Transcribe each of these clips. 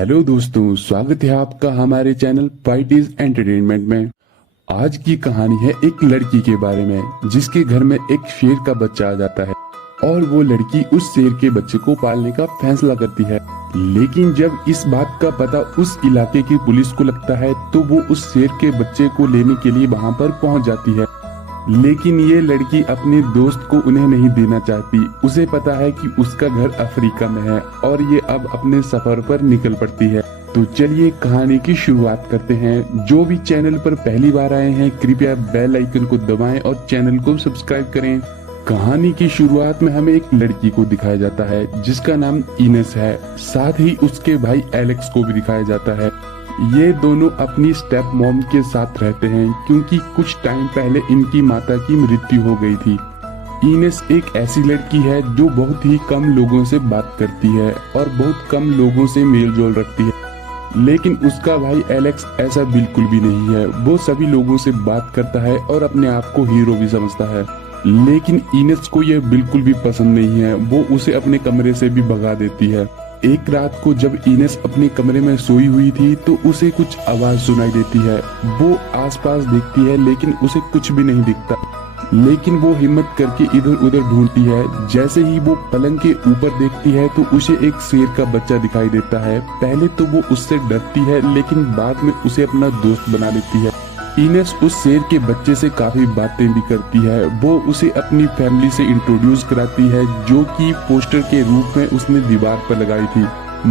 Hello दोस्तों, स्वागत है आपका हमारे चैनल फाइट इज एंटरटेनमेंट में। आज की कहानी है एक लड़की के बारे में जिसके घर में एक शेर का बच्चा आ जाता है और वो लड़की उस शेर के बच्चे को पालने का फैसला करती है। लेकिन जब इस बात का पता उस इलाके की पुलिस को लगता है तो वो उस शेर के बच्चे को लेने के लिए वहाँ पर पहुँच जाती है। लेकिन ये लड़की अपने दोस्त को उन्हें नहीं देना चाहती। उसे पता है कि उसका घर अफ्रीका में है और ये अब अपने सफर पर निकल पड़ती है। तो चलिए कहानी की शुरुआत करते हैं। जो भी चैनल पर पहली बार आए हैं कृपया बेल आइकन को दबाएं और चैनल को सब्सक्राइब करें। कहानी की शुरुआत में हमें एक लड़की को दिखाया जाता है जिसका नाम इनेस है। साथ ही उसके भाई एलेक्स को भी दिखाया जाता है। ये दोनों अपनी स्टेप मॉम के साथ रहते हैं क्योंकि कुछ टाइम पहले इनकी माता की मृत्यु हो गई थी। इनेस एक ऐसी लड़की है जो बहुत ही कम लोगों से बात करती है और बहुत कम लोगों से मेल जोल रखती है। लेकिन उसका भाई एलेक्स ऐसा बिल्कुल भी नहीं है। वो सभी लोगों से बात करता है और अपने आप को हीरो भी समझता है। लेकिन इनेस को यह बिल्कुल भी पसंद नहीं है। वो उसे अपने कमरे से भी भगा देती है। एक रात को जब इनेस अपने कमरे में सोई हुई थी तो उसे कुछ आवाज सुनाई देती है। वो आसपास देखती है लेकिन उसे कुछ भी नहीं दिखता। लेकिन वो हिम्मत करके इधर उधर ढूंढती है। जैसे ही वो पलंग के ऊपर देखती है तो उसे एक शेर का बच्चा दिखाई देता है। पहले तो वो उससे डरती है लेकिन बाद में उसे अपना दोस्त बना लेती है। इनेस उस शेर के बच्चे से काफी बातें भी करती है। वो उसे अपनी फैमिली से इंट्रोड्यूस कराती है जो कि पोस्टर के रूप में उसने दीवार पर लगाई थी।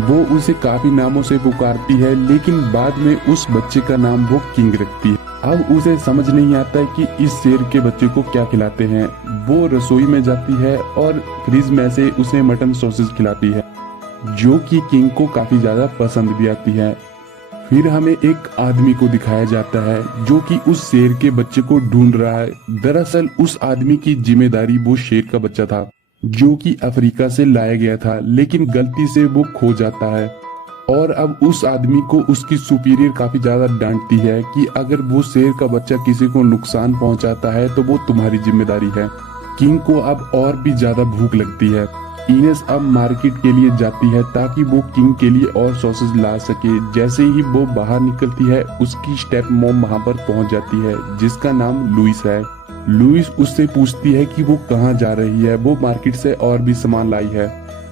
वो उसे काफी नामों से पुकारती है लेकिन बाद में उस बच्चे का नाम वो किंग रखती है। अब उसे समझ नहीं आता कि इस शेर के बच्चे को क्या खिलाते हैं। वो रसोई में जाती है और फ्रिज में से उसे मटन सॉसेज खिलाती है जो कि किंग को काफी ज्यादा पसंद भी आती है। फिर हमें एक आदमी को दिखाया जाता है जो कि उस शेर के बच्चे को ढूंढ रहा है। दरअसल उस आदमी की जिम्मेदारी वो शेर का बच्चा था जो कि अफ्रीका से लाया गया था, लेकिन गलती से वो खो जाता है। और अब उस आदमी को उसकी सुपीरियर काफी ज्यादा डांटती है कि अगर वो शेर का बच्चा किसी को नुकसान पहुंचाता है तो वो तुम्हारी जिम्मेदारी है। किंग को अब और भी ज्यादा भूख लगती है। इनेस अब मार्केट के लिए जाती है ताकि वो किंग के लिए और सॉसेज ला सके। जैसे ही वो बाहर निकलती है उसकी स्टेप मॉम वहां पर पहुंच जाती है जिसका नाम लुइस है। लुइस उससे पूछती है कि वो कहां जा रही है। वो मार्केट से और भी सामान लाई है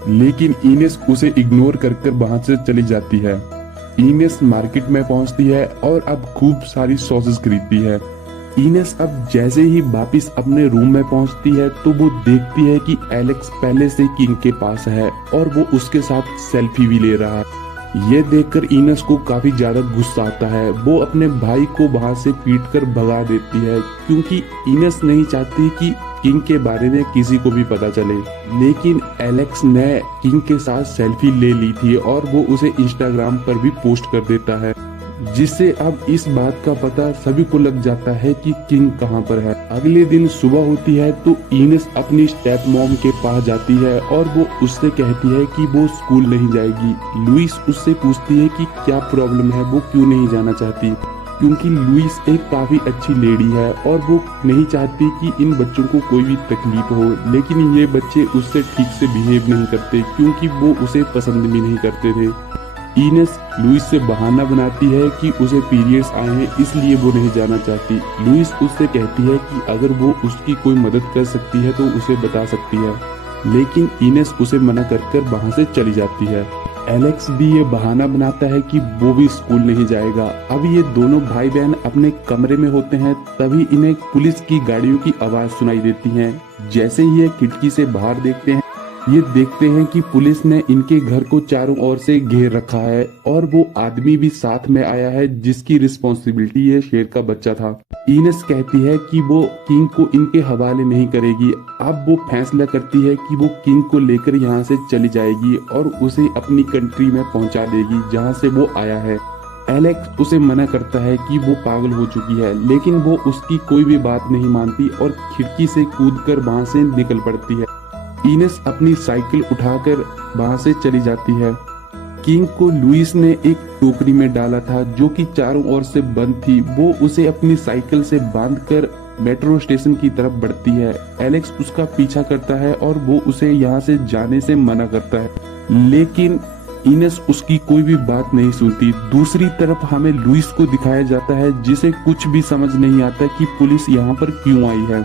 लेकिन इनेस उसे इग्नोर कर वहां से चली जाती है। इनेस मार्केट में पहुंचती है और अब खूब सारी सॉसेज खरीदती है। इनेस अब जैसे ही वापिस अपने रूम में पहुंचती है तो वो देखती है कि एलेक्स पहले से किंग के पास है और वो उसके साथ सेल्फी भी ले रहा है। ये देखकर इनेस को काफी ज्यादा गुस्सा आता है। वो अपने भाई को वहां से पीटकर भगा देती है क्योंकि इनेस नहीं चाहती कि किंग के बारे में किसी को भी पता चले। लेकिन एलेक्स ने किंग के साथ सेल्फी ले ली थी और वो उसे इंस्टाग्राम पर भी पोस्ट कर देता है जिससे अब इस बात का पता सभी को लग जाता है कि किंग कहां पर है। अगले दिन सुबह होती है तो इनेस अपनी स्टेप मॉम के पास जाती है और वो उससे कहती है कि वो स्कूल नहीं जाएगी। लुइस उससे पूछती है कि क्या प्रॉब्लम है, वो क्यों नहीं जाना चाहती, क्योंकि लुइस एक काफी अच्छी लेडी है और वो नहीं चाहती कि इन बच्चों को कोई भी तकलीफ हो। लेकिन ये बच्चे उससे ठीक से बिहेव नहीं करते क्योंकि वो उसे पसंद भी नहीं करते थे। इनेस लुइस से बहाना बनाती है कि उसे पीरियड्स आए हैं इसलिए वो नहीं जाना चाहती। लुइस उससे कहती है कि अगर वो उसकी कोई मदद कर सकती है तो उसे बता सकती है, लेकिन इनेस उसे मना कर वहां से चली जाती है। एलेक्स भी ये बहाना बनाता है कि वो भी स्कूल नहीं जाएगा। अब ये दोनों भाई बहन अपने कमरे में होते हैं तभी इन्हें पुलिस की गाड़ियों की आवाज सुनाई देती है। जैसे ही ये खिड़की से बाहर देखते हैं ये देखते हैं कि पुलिस ने इनके घर को चारों ओर से घेर रखा है और वो आदमी भी साथ में आया है जिसकी रिस्पॉन्सिबिलिटी ये शेर का बच्चा था। इनेस कहती है कि वो किंग को इनके हवाले नहीं करेगी। अब वो फैसला करती है कि वो किंग को लेकर यहाँ से चली जाएगी और उसे अपनी कंट्री में पहुंचा देगी जहाँ से वो आया है। एलेक्स उसे मना करता है कि वो पागल हो चुकी है लेकिन वो उसकी कोई भी बात नहीं मानती और खिड़की से कूदकर वहां से निकल पड़ती है। इनेस अपनी साइकिल उठाकर वहां से चली जाती है। किंग को लुइस ने एक टोकरी में डाला था जो कि चारों ओर से बंद थी। वो उसे अपनी साइकिल से बांधकर मेट्रो स्टेशन की तरफ बढ़ती है। एलेक्स उसका पीछा करता है और वो उसे यहाँ से जाने से मना करता है। लेकिन इनेस उसकी कोई भी बात नहीं सुनती। दूसरी तरफ हमें लुइस को दिखाया जाता है जिसे कुछ भी समझ नहीं आता कि पुलिस यहाँ पर क्यों आई है,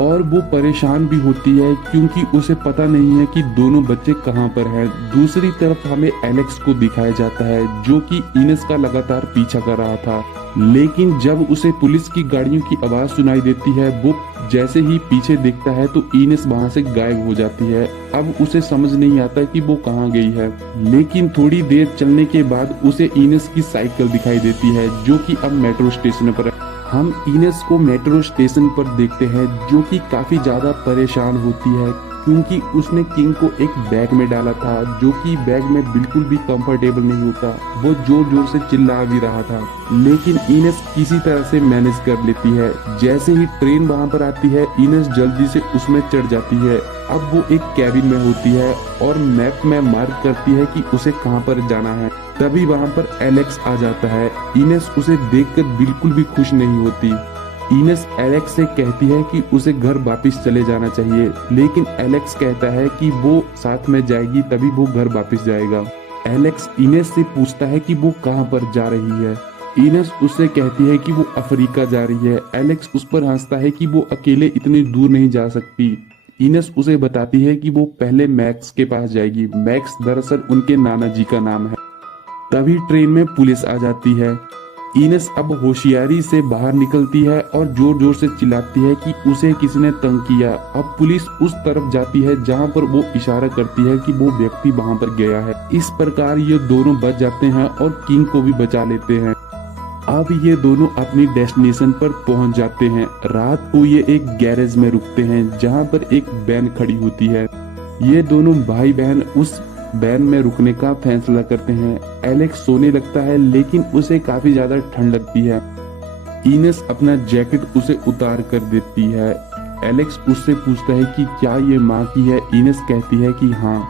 और वो परेशान भी होती है क्योंकि उसे पता नहीं है कि दोनों बच्चे कहाँ पर हैं। दूसरी तरफ हमें एलेक्स को दिखाया जाता है जो कि इनेस का लगातार पीछा कर रहा था, लेकिन जब उसे पुलिस की गाड़ियों की आवाज सुनाई देती है वो जैसे ही पीछे देखता है तो इनेस वहां से गायब हो जाती है। अब उसे समझ नहीं आता कि वो कहाँ गई है, लेकिन थोड़ी देर चलने के बाद उसे इनेस की साइकिल दिखाई देती है जो कि अब मेट्रो स्टेशन पर है। हम इनेस को मेट्रो स्टेशन पर देखते हैं जो कि काफी ज्यादा परेशान होती है क्योंकि उसने किंग को एक बैग में डाला था जो कि बैग में बिल्कुल भी कंफर्टेबल नहीं होता। वो जोर जोर से चिल्ला भी रहा था, लेकिन इनेस किसी तरह से मैनेज कर लेती है। जैसे ही ट्रेन वहां पर आती है इनेस जल्दी से उसमें चढ़ जाती है। अब वो एक कैबिन में होती है और मैप में मार्क करती है कि उसे कहां पर जाना है। तभी वहां पर एलेक्स आ जाता है। इनेस उसे देखकर बिल्कुल भी खुश नहीं होती। इनेस एलेक्स से कहती है कि उसे घर वापस चले जाना चाहिए, लेकिन एलेक्स कहता है कि वो साथ में जाएगी तभी वो घर वापस जाएगा। एलेक्स इनेस से पूछता है कि वो कहां पर जा रही है। इनेस उससे कहती है कि वो अफ्रीका जा रही है। एलेक्स उस पर हंसता है कि वो अकेले इतनी दूर नहीं जा सकती। इनेस उसे बताती है कि वो पहले मैक्स के पास जाएगी। मैक्स दरअसल उनके नाना जी का नाम है। तभी ट्रेन में पुलिस आ जाती है। इनेस अब होशियारी से बाहर निकलती है और जोर जोर से चिल्लाती है कि उसे किसी ने तंग किया। अब पुलिस उस तरफ जाती है जहां पर वो इशारा करती है कि वो व्यक्ति वहां पर गया है। इस प्रकार ये दोनों बच जाते हैं और किंग को भी बचा लेते हैं। अब ये दोनों अपनी डेस्टिनेशन पर पहुंच जाते हैं। रात को ये एक गैरेज में रुकते हैं जहां पर एक वैन खड़ी होती है। ये दोनों भाई बहन उस वैन में रुकने का फैसला करते हैं। एलेक्स सोने लगता है लेकिन उसे काफी ज्यादा ठंड लगती है। इनेस अपना जैकेट उसे उतार कर देती है। एलेक्स उससे पूछता है कि क्या ये माँ की है। इनेस कहती है कि हाँ।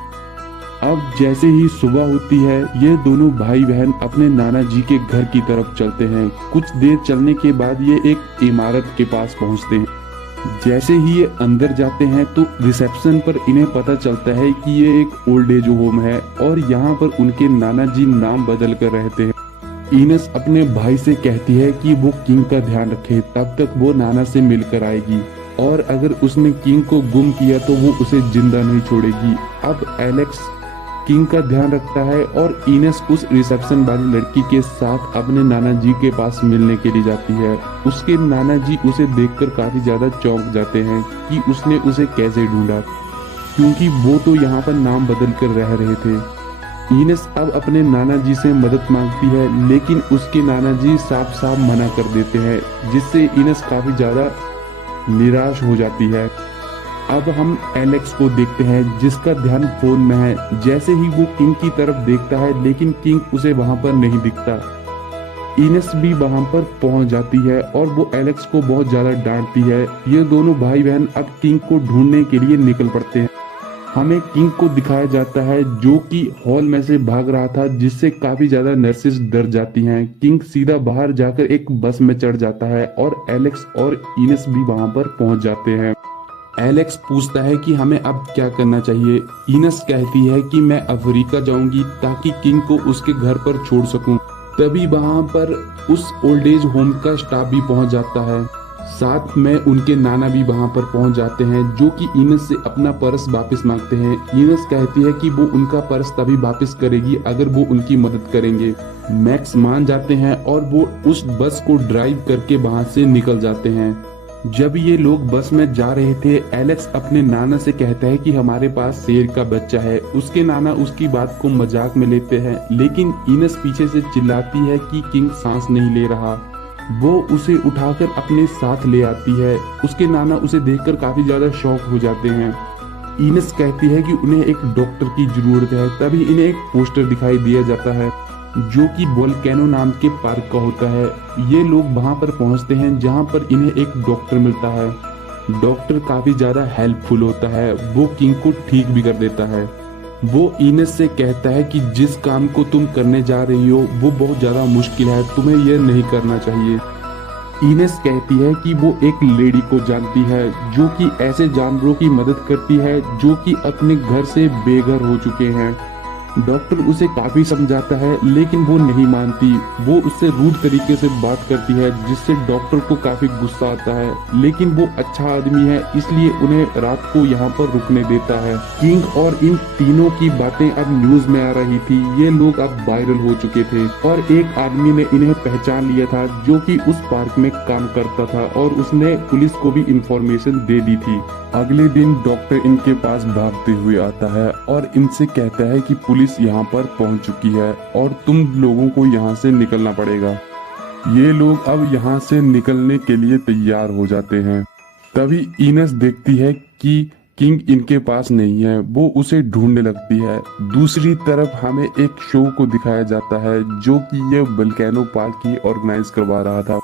अब जैसे ही सुबह होती है ये दोनों भाई बहन अपने नाना जी के घर की तरफ चलते हैं। कुछ देर चलने के बाद ये एक इमारत के पास पहुंचते हैं। जैसे ही ये अंदर जाते हैं तो रिसेप्शन पर इन्हें पता चलता है कि ये एक ओल्ड एज होम है और यहाँ पर उनके नाना जी नाम बदल कर रहते हैं। इनेस अपने भाई से कहती है कि वो किंग का ध्यान रखे, तब तक वो नाना से मिलकर आएगी, और अगर उसने किंग को गुम किया तो वो उसे जिंदा नहीं छोड़ेगी। अब एलेक्स किंग का ध्यान रखता है और इनेस उस रिसेप्शन वाली लड़की के साथ अपने नाना जी के पास मिलने के लिए जाती है। उसके नाना जी उसे देखकर काफी ज्यादा चौंक जाते हैं कि उसने उसे कैसे ढूंढा, क्योंकि वो तो यहाँ पर नाम बदल कर रह रहे थे। इनेस अब अपने नाना जी से मदद मांगती है लेकिन उसके नाना जी साफ साफ मना कर देते हैं, जिससे इनेस काफी ज्यादा निराश हो जाती है। अब हम एलेक्स को देखते हैं जिसका ध्यान फोन में है। जैसे ही वो किंग की तरफ देखता है लेकिन किंग उसे वहां पर नहीं दिखता। इनेस भी वहां पर पहुंच जाती है और वो एलेक्स को बहुत ज्यादा डांटती है। ये दोनों भाई बहन अब किंग को ढूंढने के लिए निकल पड़ते हैं। हमें किंग को दिखाया जाता है जो कि हॉल में से भाग रहा था, जिससे काफी ज्यादा नर्सेस डर जाती हैं। किंग सीधा बाहर जाकर एक बस में चढ़ जाता है और एलेक्स और इनेस भी वहां पर पहुंच जाते हैं। एलेक्स पूछता है कि हमें अब क्या करना चाहिए। इनेस कहती है कि मैं अफ्रीका जाऊंगी ताकि किंग को उसके घर पर छोड़ सकूं। तभी वहां पर उस ओल्ड एज होम का स्टाफ भी पहुंच जाता है। साथ में उनके नाना भी वहां पर पहुंच जाते हैं जो कि इनेस से अपना पर्स वापस मांगते हैं। इनेस कहती है कि वो उनका पर्स तभी वापस करेगी अगर वो उनकी मदद करेंगे। मैक्स मान जाते हैं और वो उस बस को ड्राइव करके वहां से निकल जाते हैं। जब ये लोग बस में जा रहे थे एलेक्स अपने नाना से कहता है कि हमारे पास शेर का बच्चा है। उसके नाना उसकी बात को मजाक में लेते हैं, लेकिन इनेस पीछे से चिल्लाती है कि किंग सांस नहीं ले रहा। वो उसे उठाकर अपने साथ ले आती है। उसके नाना उसे देखकर काफी ज्यादा शॉक हो जाते हैं। इनेस कहती है कि उन्हें एक डॉक्टर की जरूरत है। तभी इन्हें एक पोस्टर दिखाई दिया जाता है जो कि वोल्केनो नाम के पार्क का होता है। ये लोग वहां पर पहुंचते हैं जहां पर इन्हें एक डॉक्टर मिलता है। डॉक्टर काफी ज्यादा हेल्पफुल होता है। वो किंग को ठीक भी कर देता है। वो इनेस से कहता है कि जिस काम को तुम करने जा रही हो वो बहुत ज्यादा मुश्किल है, तुम्हें यह नहीं करना चाहिए। इनेस कहती है कि वो एक लेडी को जानती है जो कि ऐसे जानवरों की मदद करती है जो कि अपने घर से बेघर हो चुके हैं। डॉक्टर उसे काफी समझाता है लेकिन वो नहीं मानती। वो उससे रूड तरीके से बात करती है जिससे डॉक्टर को काफी गुस्सा आता है, लेकिन वो अच्छा आदमी है इसलिए उन्हें रात को यहाँ पर रुकने देता है। किंग और इन तीनों की बातें अब न्यूज में आ रही थी। ये लोग अब वायरल हो चुके थे और एक आदमी ने इन्हें पहचान लिया था जो कि उस पार्क में काम करता था और उसने पुलिस को भी इंफॉर्मेशन दे दी थी। अगले दिन डॉक्टर इनके पास भागते हुए आता है और इनसे कहता है कि पुलिस यहाँ पर पहुँच चुकी है और तुम लोगों को यहाँ से निकलना पड़ेगा। ये लोग अब यहाँ से निकलने के लिए तैयार हो जाते हैं। तभी इनेस देखती है कि किंग इनके पास नहीं है, वो उसे ढूंढने लगती है। दूसरी तरफ हमें एक शो को दिखाया जाता है जो कि ये वोल्केनो पार्क ही ऑर्गेनाइज करवा रहा था।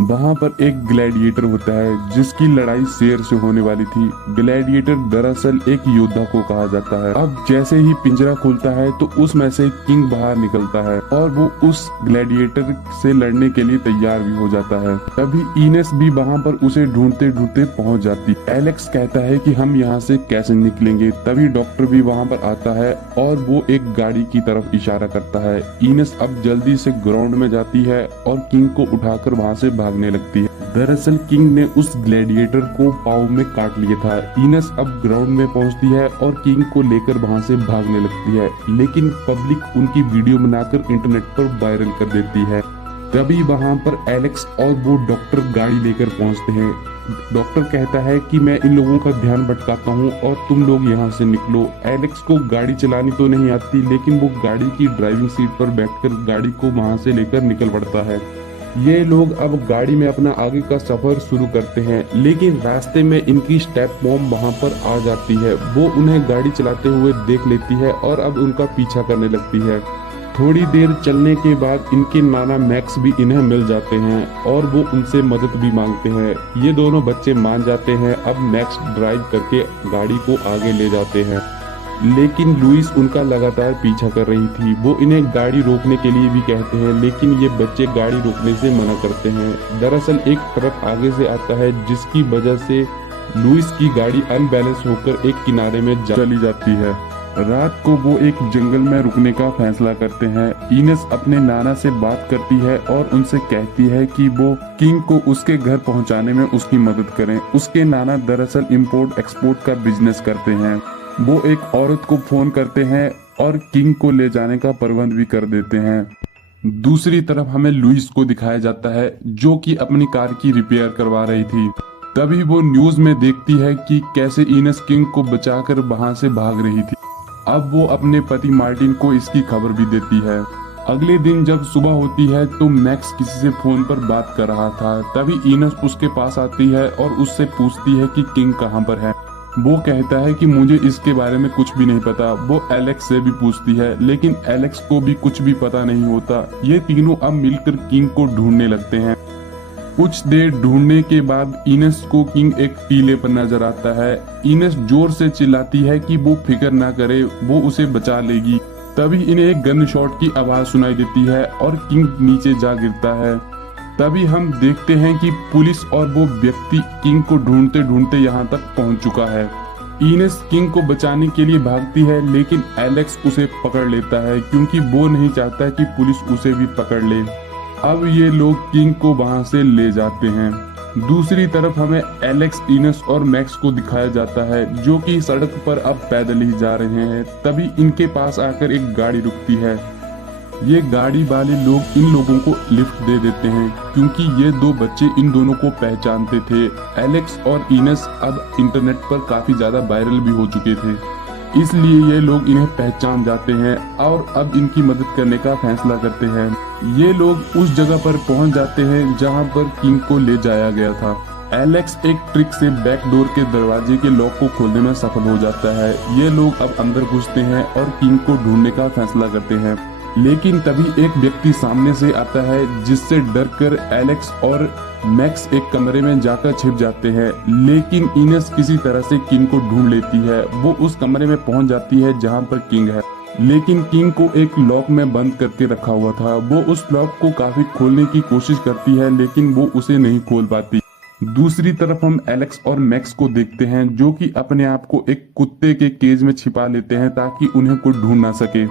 वहाँ पर एक ग्लैडिएटर होता है जिसकी लड़ाई शेर से होने वाली थी। ग्लैडिएटर दरअसल एक योद्धा को कहा जाता है। अब जैसे ही पिंजरा खुलता है तो उसमें से किंग बाहर निकलता है और वो उस ग्लैडिएटर से लड़ने के लिए तैयार भी हो जाता है। तभी इनेस भी वहाँ पर उसे ढूंढते ढूंढते पहुँच जाती। एलेक्स कहता है कि हम यहाँ से कैसे निकलेंगे। तभी डॉक्टर भी वहाँ पर आता है और वो एक गाड़ी की तरफ इशारा करता है। इनेस अब जल्दी से ग्राउंड में जाती है और किंग को उठाकर वहाँ से भागने लगती है। दरअसल किंग ने उस ग्लैडिएटर को पाँव में काट लिया था। इनेस अब ग्राउंड में पहुंचती है और किंग को लेकर वहां से भागने लगती है, लेकिन पब्लिक उनकी वीडियो बनाकर इंटरनेट पर वायरल कर देती है। तभी वहां पर एलेक्स और वो डॉक्टर गाड़ी लेकर पहुंचते हैं। डॉक्टर कहता है कि मैं इन लोगों का ध्यान भटकाता हूं और तुम लोग यहाँ से निकलो। एलेक्स को गाड़ी चलानी तो नहीं आती, लेकिन वो गाड़ी की ड्राइविंग सीट पर बैठकर गाड़ी को वहां से लेकर निकल पड़ता है। ये लोग अब गाड़ी में अपना आगे का सफर शुरू करते हैं, लेकिन रास्ते में इनकी स्टेप मॉम वहां पर आ जाती है। वो उन्हें गाड़ी चलाते हुए देख लेती है और अब उनका पीछा करने लगती है। थोड़ी देर चलने के बाद इनके नाना मैक्स भी इन्हें मिल जाते हैं और वो उनसे मदद भी मांगते हैं। ये दोनों बच्चे मान जाते हैं। अब मैक्स ड्राइव करके गाड़ी को आगे ले जाते हैं, लेकिन लुइस उनका लगातार पीछा कर रही थी। वो इन्हें गाड़ी रोकने के लिए भी कहते हैं, लेकिन ये बच्चे गाड़ी रोकने से मना करते हैं। दरअसल एक ट्रक आगे से आता है जिसकी वजह से लुइस की गाड़ी अनबैलेंस होकर एक किनारे में चली जाती है। रात को वो एक जंगल में रुकने का फैसला करते हैं। इनेस अपने नाना से बात करती है और उनसे कहती है कि वो किंग को उसके घर पहुंचाने में उसकी मदद करें। उसके नाना दरअसल इंपोर्ट एक्सपोर्ट का बिजनेस करते हैं। वो एक औरत को फोन करते हैं और किंग को ले जाने का प्रबंध भी कर देते हैं। दूसरी तरफ हमें लुइस को दिखाया जाता है जो कि अपनी कार की रिपेयर करवा रही थी। तभी वो न्यूज में देखती है कि कैसे इनेस किंग को बचाकर वहां से भाग रही थी। अब वो अपने पति मार्टिन को इसकी खबर भी देती है। अगले दिन जब सुबह होती है तो मैक्स किसी से फोन पर बात कर रहा था। तभी इनेस उसके पास आती है और उससे पूछती है कि किंग कहाँ पर है। वो कहता है कि मुझे इसके बारे में कुछ भी नहीं पता। वो एलेक्स से भी पूछती है, लेकिन एलेक्स को भी कुछ भी पता नहीं होता। ये तीनों अब मिलकर किंग को ढूंढने लगते हैं। कुछ देर ढूंढने के बाद इनेस को किंग एक टीले पर नजर आता है। इनेस जोर से चिल्लाती है कि वो फिक्र ना करे, वो उसे बचा लेगी। तभी इन्हें एक गन शॉट की आवाज सुनाई देती है और किंग नीचे जा गिरता है। तभी हम देखते हैं कि पुलिस और वो व्यक्ति किंग को ढूंढते ढूंढते यहाँ तक पहुँच चुका है। इनेस किंग को बचाने के लिए भागती है, लेकिन एलेक्स उसे पकड़ लेता है क्योंकि वो नहीं चाहता कि पुलिस उसे भी पकड़ ले। अब ये लोग किंग को वहां से ले जाते हैं। दूसरी तरफ हमें एलेक्स, इनेस और मैक्स को दिखाया जाता है जो कि सड़क पर अब पैदल ही जा रहे हैं। तभी इनके पास आकर एक गाड़ी रुकती है। ये गाड़ी वाले लोग इन लोगों को लिफ्ट दे देते हैं क्योंकि ये दो बच्चे इन दोनों को पहचानते थे। एलेक्स और इनेस अब इंटरनेट पर काफी ज्यादा वायरल भी हो चुके थे, इसलिए ये लोग इन्हें पहचान जाते हैं और अब इनकी मदद करने का फैसला करते हैं। ये लोग उस जगह पर पहुंच जाते हैं जहां पर किंग को ले जाया गया था। एलेक्स एक ट्रिक से बैक डोर के दरवाजे के लॉक को खोलने में सफल हो जाता है। ये लोग अब अंदर घुसते हैं और किंग को ढूंढने का फैसला करते हैं, लेकिन तभी एक व्यक्ति सामने से आता है जिससे डरकर एलेक्स और मैक्स एक कमरे में जाकर छिप जाते हैं। लेकिन इनेस किसी तरह से किंग को ढूंढ लेती है। वो उस कमरे में पहुंच जाती है जहां पर किंग है, लेकिन किंग को एक लॉक में बंद करके रखा हुआ था। वो उस लॉक को काफी खोलने की कोशिश करती है, लेकिन वो उसे नहीं खोल पाती। दूसरी तरफ हम एलेक्स और मैक्स को देखते हैं जो कि अपने आप को एक कुत्ते के केज में छिपा लेते हैं ताकि उन्हें कोई ढूंढ ना सके।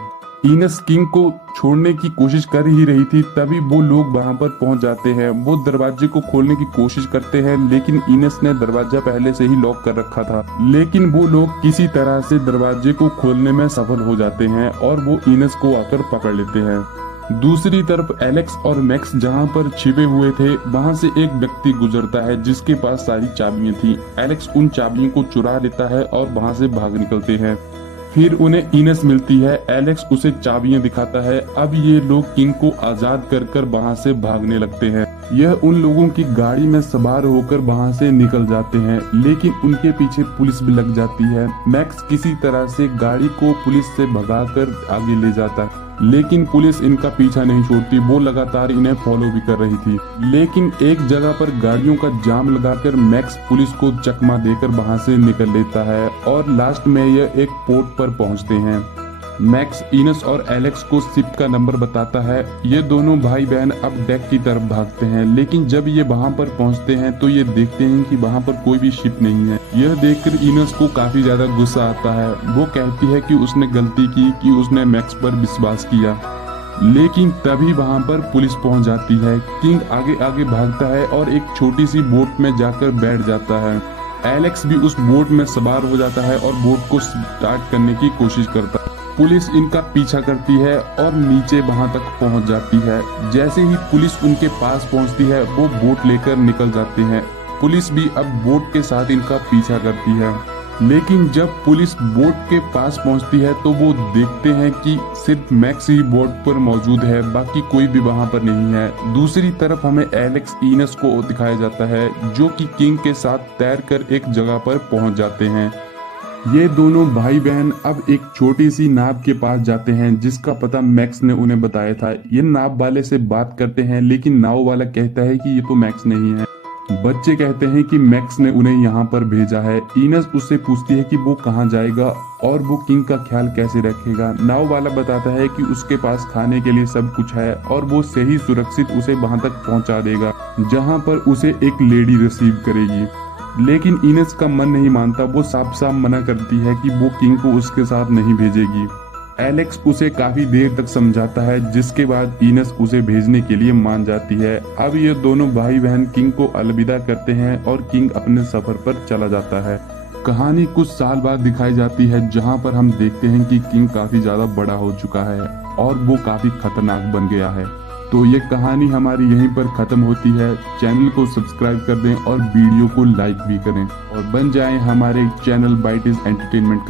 इनस किंग को छोड़ने की कोशिश कर ही रही थी, तभी वो लोग वहां पर पहुंच जाते हैं। वो दरवाजे को खोलने की कोशिश करते हैं, लेकिन इनस ने दरवाजा पहले से ही लॉक कर रखा था। लेकिन वो लोग किसी तरह से दरवाजे को खोलने में सफल हो जाते हैं और वो इनस को आकर पकड़ लेते हैं। दूसरी तरफ एलेक्स और मैक्स जहां पर छिपे हुए थे, वहां से एक व्यक्ति गुजरता है जिसके पास सारी चाबियां थी। एलेक्स उन चाबियों को चुरा लेता है और वहां से भाग निकलते हैं। फिर उन्हें इनस मिलती है। एलेक्स उसे चाबियां दिखाता है। अब ये लोग किंग को आजाद कर वहां से भागने लगते हैं। यह उन लोगों की गाड़ी में सवार होकर वहां से निकल जाते हैं, लेकिन उनके पीछे पुलिस भी लग जाती है। मैक्स किसी तरह से गाड़ी को पुलिस से भगाकर आगे ले जाता है, लेकिन पुलिस इनका पीछा नहीं छोड़ती। वो लगातार इन्हें फॉलो भी कर रही थी, लेकिन एक जगह पर गाड़ियों का जाम लगाकर मैक्स पुलिस को चकमा देकर वहां से निकल लेता है और लास्ट में यह एक पोर्ट पर पहुंचते हैं। मैक्स इनस और एलेक्स को शिप का नंबर बताता है। ये दोनों भाई बहन अब डेक की तरफ भागते हैं, लेकिन जब ये वहां पर पहुंचते हैं तो ये देखते हैं कि वहां पर कोई भी शिप नहीं है। यह देखकर इनस को काफी ज्यादा गुस्सा आता है। वो कहती है कि उसने गलती की कि उसने मैक्स पर विश्वास किया, लेकिन तभी वहां पर पुलिस पहुंच जाती है। किंग आगे आगे भागता है और एक छोटी सी बोट में जाकर बैठ जाता है। एलेक्स भी उस बोट में सवार हो जाता है और बोट को स्टार्ट करने की कोशिश करता है। पुलिस इनका पीछा करती है और नीचे वहां तक पहुंच जाती है। जैसे ही पुलिस उनके पास पहुंचती है, वो बोट लेकर निकल जाते हैं। पुलिस भी अब बोट के साथ इनका पीछा करती है, लेकिन जब पुलिस बोट के पास पहुंचती है तो वो देखते हैं कि सिर्फ मैक्स ही बोट पर मौजूद है, बाकी कोई भी वहां पर नहीं है। दूसरी तरफ हमें एलेक्स इनस को दिखाया जाता है, जो कि किंग के साथ तैरकर एक जगह पर पहुंच जाते हैं। ये दोनों भाई बहन अब एक छोटी सी नाव के पास जाते हैं, जिसका पता मैक्स ने उन्हें बताया था। ये नाव वाले से बात करते हैं, लेकिन नाव वाला कहता है कि ये तो मैक्स नहीं है। बच्चे कहते हैं कि मैक्स ने उन्हें यहाँ पर भेजा है। इनस उससे पूछती है कि वो कहाँ जाएगा और वो किंग का ख्याल कैसे रखेगा। नाव वाला बताता है कि उसके पास खाने के लिए सब कुछ है और वो सही सुरक्षित उसे वहां तक पहुंचा देगा, जहां पर उसे एक लेडी रिसीव करेगी। लेकिन इनस का मन नहीं मानता। वो साफ साफ मना करती है कि वो किंग को उसके साथ नहीं भेजेगी। एलेक्स उसे काफी देर तक समझाता है, जिसके बाद इनस उसे भेजने के लिए मान जाती है। अब ये दोनों भाई बहन किंग को अलविदा करते हैं और किंग अपने सफर पर चला जाता है। कहानी कुछ साल बाद दिखाई जाती है, जहां पर हम देखते हैं कि किंग काफी ज्यादा बड़ा हो चुका है और वो काफी खतरनाक बन गया है। तो ये कहानी हमारी यहीं पर खत्म होती है। चैनल को सब्सक्राइब कर दें और वीडियो को लाइक भी करें और बन जाएं हमारे चैनल बाइटिस एंटरटेनमेंट का